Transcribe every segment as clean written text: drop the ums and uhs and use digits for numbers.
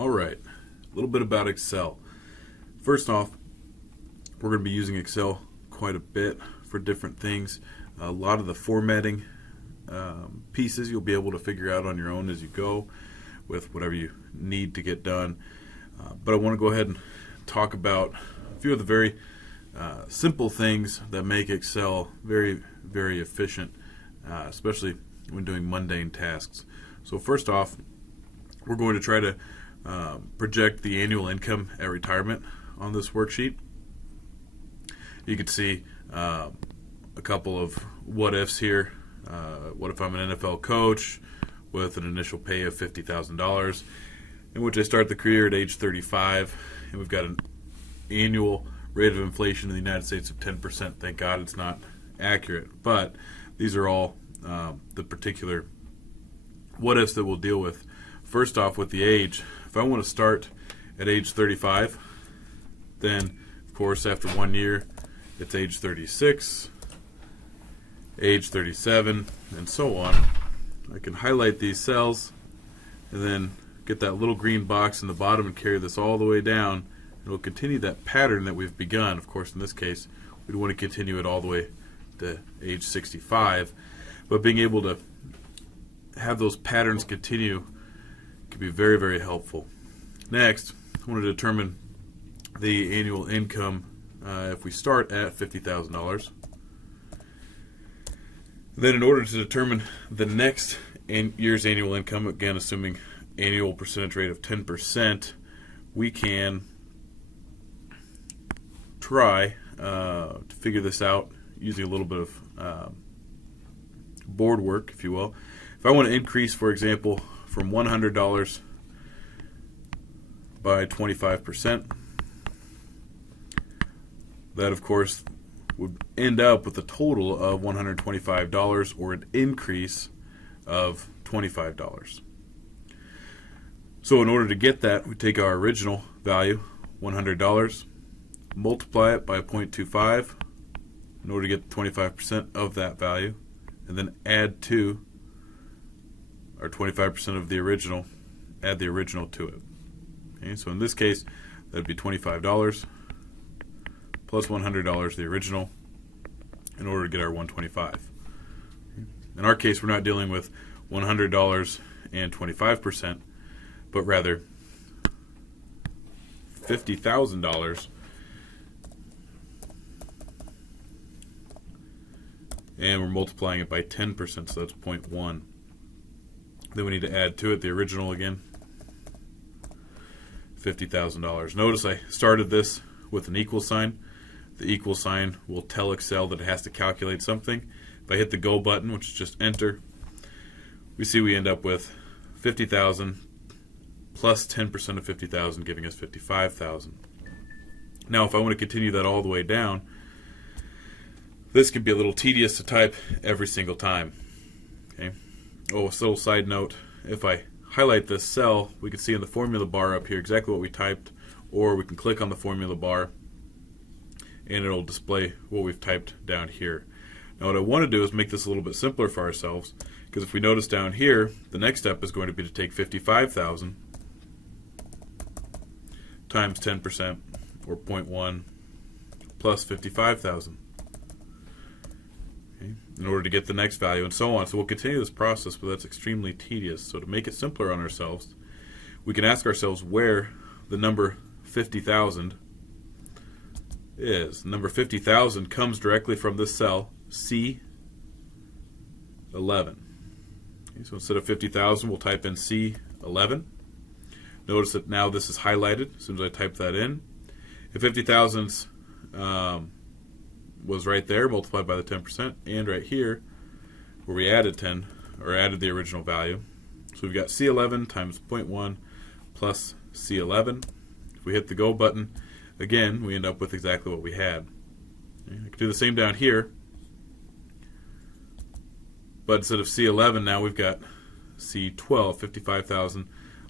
All right, a little bit about Excel. First off, we're going to be using Excel quite a bit for different things. A lot of the formatting pieces you'll be able to figure out on your own as you go with whatever you need to get done. But I want to go ahead and talk about a few of the very simple things that make Excel very, very efficient, especially when doing mundane tasks. So first off, we're going to try to project the annual income at retirement on this worksheet. You can see a couple of what ifs here. What if I'm an NFL coach with an initial pay of $50,000, in which I start the career at age 35, and we've got an annual rate of inflation in the United States of 10%. Thank God it's not accurate, but these are all the particular what ifs that we'll deal with. First off, with the age, if I want to start at age 35, then of course after 1 year it's age 36, age 37, and so on. I can highlight these cells and then get that little green box in the bottom and carry this all the way down, and we'll continue that pattern that we've begun. Of course, in this case, we'd want to continue it all the way to age 65, but being able to have those patterns continue can be very, very helpful. Next, I want to determine the annual income if we start at $50,000. Then in order to determine the next year's annual income, again assuming annual percentage rate of 10%, we can try to figure this out using a little bit of board work, if you will. If I want to increase, for example, from $100 by 25%, that of course would end up with a total of $125, or an increase of $25. So in order to get that, we take our original value, $100, multiply it by 0.25 in order to get 25% of that value, and then add to our 25% of the original, add the original to it. Okay, so in this case, that would be $25 plus $100, the original, in order to get our $125. In our case, we're not dealing with $100 and 25%, but rather $50,000 and we're multiplying it by 10%, so that's 0.1. Then we need to add to it the original again, $50,000. Notice I started this with an equal sign. The equal sign will tell Excel that it has to calculate something. If I hit the go button, which is just enter, we see we end up with 50,000 plus 10% of 50,000, giving us 55,000. Now, if I want to continue that all the way down, this can be a little tedious to type every single time. Okay. Oh, a little side note, if I highlight this cell, we can see in the formula bar up here exactly what we typed, or we can click on the formula bar and it'll display what we've typed down here. Now what I want to do is make this a little bit simpler for ourselves, because if we notice down here, the next step is going to be to take 55,000 times 10%, or 0.1, plus 55,000. Okay, in order to get the next value, and so on. So we'll continue this process, but that's extremely tedious. So to make it simpler on ourselves, we can ask ourselves where the number 50,000 is. Number 50,000 comes directly from this cell, C11. Okay, so instead of 50,000, we'll type in C11. Notice that now this is highlighted as soon as I type that in. If 50,000 was right there, multiplied by the 10%, and right here, where we added 10, or added the original value. So we've got C11 times 0.1 plus C11. If we hit the go button, again, we end up with exactly what we had. Okay, I can do the same down here, but instead of C11, now we've got C12. 55,000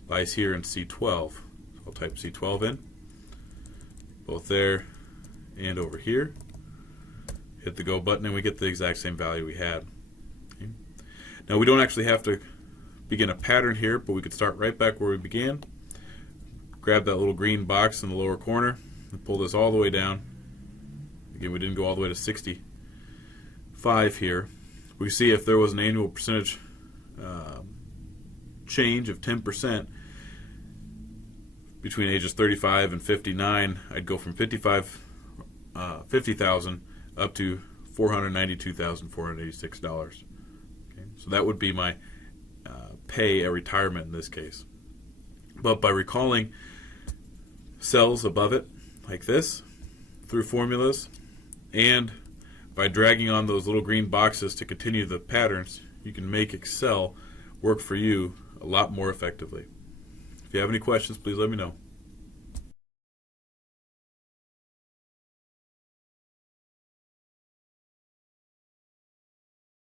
lies here in C12. So I'll type C12 in, both there and over here. Hit the go button and we get the exact same value we had. Okay. Now we don't actually have to begin a pattern here, but we could start right back where we began. grab that little green box in the lower corner and pull this all the way down. Again, we didn't go all the way to 65 here. We see if there was an annual percentage change of 10% between ages 35 and 59, I'd go from 50,000 up to $492,486. Okay, so that would be my pay at retirement in this case. But by recalling cells above it, like this, through formulas, and by dragging on those little green boxes to continue the patterns, you can make Excel work for you a lot more effectively. If you have any questions, please let me know.